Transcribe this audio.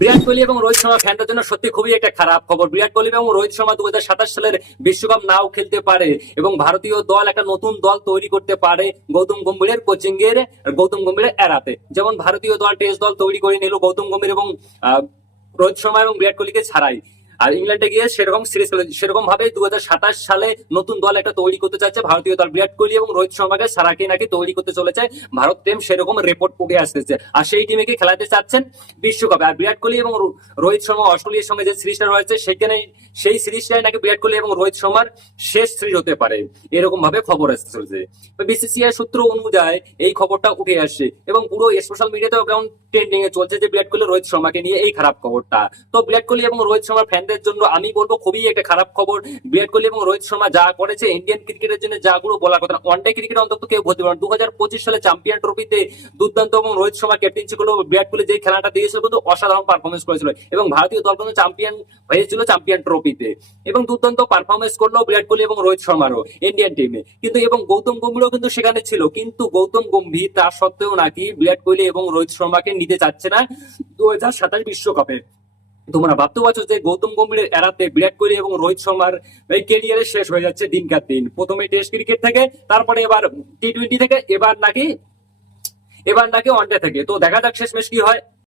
বিরাট কোহলি এবং রোহিত শর্মা ফ্যানদের জন্য সত্যি খুবই একটা খারাপ খবর। বিরাট কোহলি এবং রোহিত শর্মা 2027 সালের বিশ্বকাপ নাও খেলতে পারে এবং ভারতীয় দল একটা নতুন দল তৈরি করতে পারে গৌতম গম্ভীরের কোচিং এর, গৌতম গম্ভীরের এরাতে। যেমন ভারতীয় দল টেস্ট দল তৈরি করে নিল গৌতম গম্ভীর এবং রোহিত শর্মা এবং বিরাট কোহলিকে ছাড়াই। আর ইংল্যান্ডে গিয়ে সেরকম সিরিজ খেলে, সেরকম ভাবে 2027 সালে নতুন দল একটা তৈরি করতে চাচ্ছে ভারতীয় দল। বিরাট কোহলি এবং রোহিত শর্মাকে সারাকে নাকি তৈরি করতে চলেছে ভারত টিম, সেরকম রিপোর্ট উঠে আসতেছে। আর সেই টিমে কি খেলাতে চাচ্ছেন বিশ্বকাপে। আর বিরাট কোহলি এবং রোহিত শর্মা অস্ট্রেলিয়ার সঙ্গে যে সিরিজটা রয়েছে সেখানে সেই সিরিজটাই নাকি বিরাট কোহলি এবং রোহিত শর্মার শেষ সিরিজ হতে পারে, এরকম ভাবে খবর আসতে চলছে। বিসিসিআই সূত্র অনুযায়ী এই খবরটা উঠে আসছে এবং পুরো সোশ্যাল মিডিয়াতেও কেমন ট্রেন্ডিং এ চলছে যে বিরাট কোহলি রোহিত শর্মাকে নিয়ে এই খারাপ খবরটা। তো বিরাট কোহলি এবং রোহিত শর্মার ফ্যানদের জন্য আমি বলবো খুবই একটা খারাপ খবর। বিরাট কোহলি এবং রোহিত শর্মা যা করেছে ইন্ডিয়ান ক্রিকেটের জন্য, যাগুলো বলার কথা, ওয়ানডে ক্রিকেট অন্তত কেউ বলতে পারে না। 2025 সালে চ্যাম্পিয়ন ট্রফিতে দুর্দান্ত এবং রোহিত শর্মা ক্যাপ্টেন্সি করলো, বিরাট কোহলি যে খেলাটা দিয়েছিল কিন্তু অসাধারণ পারফরমেন্স করেছিল এবং ভারতীয় দল কিন্তু চ্যাম্পিয়ন হয়েছিল চ্যাম্পিয়ন ট্রফিতে এবং দুর্দান্ত পারফরমেন্স করলো বিরাট কোহলি এবং রোহিত শর্মারও ইন্ডিয়ান টিমে। কিন্তু এবং গৌতম গম্ভীরও কিন্তু সেখানে ছিল, কিন্তু গৌতম গম্ভীর তার সত্ত্বেও নাকি বিরাট কোহলি এবং রোহিত শর্মাকে নিতে চাচ্ছে না 2027 বিশ্বকাপে। তোমরা ভাবতে পারছো যে গৌতম গম্ভীরের এরাতে বিরাট কোহলি এবং রোহিত শর্মার এই ক্যারিয়ারে শেষ হয়ে যাচ্ছে দিনকার দিন। প্রথমে টেস্ট ক্রিকেট থেকে, তারপরে এবার টি-20 থেকে, এবার নাকি ওয়ানডে থেকে। তো দেখা যাক শেষমেশ কি হয়।